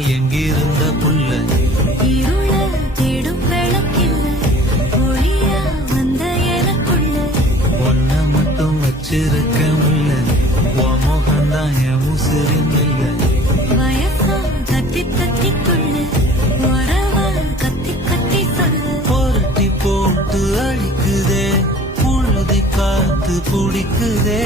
நாள் எங்கிருந்த புள்ள இருள தேடும் விளக்கில்ல ஒளியா வந்த எனக்குள்ள ஒன்ன மட்டும் வச்சிருக்க முல்ல உன் முகம்தான் என் உசிரின் இல்ல வயசா தத்தி தத்திக்குள்ள உறவா கத்தி கத்தி சொல்ல பொருட்டி போட்டு அழிக்குதே புழுதி காத்து பிடிக்குதே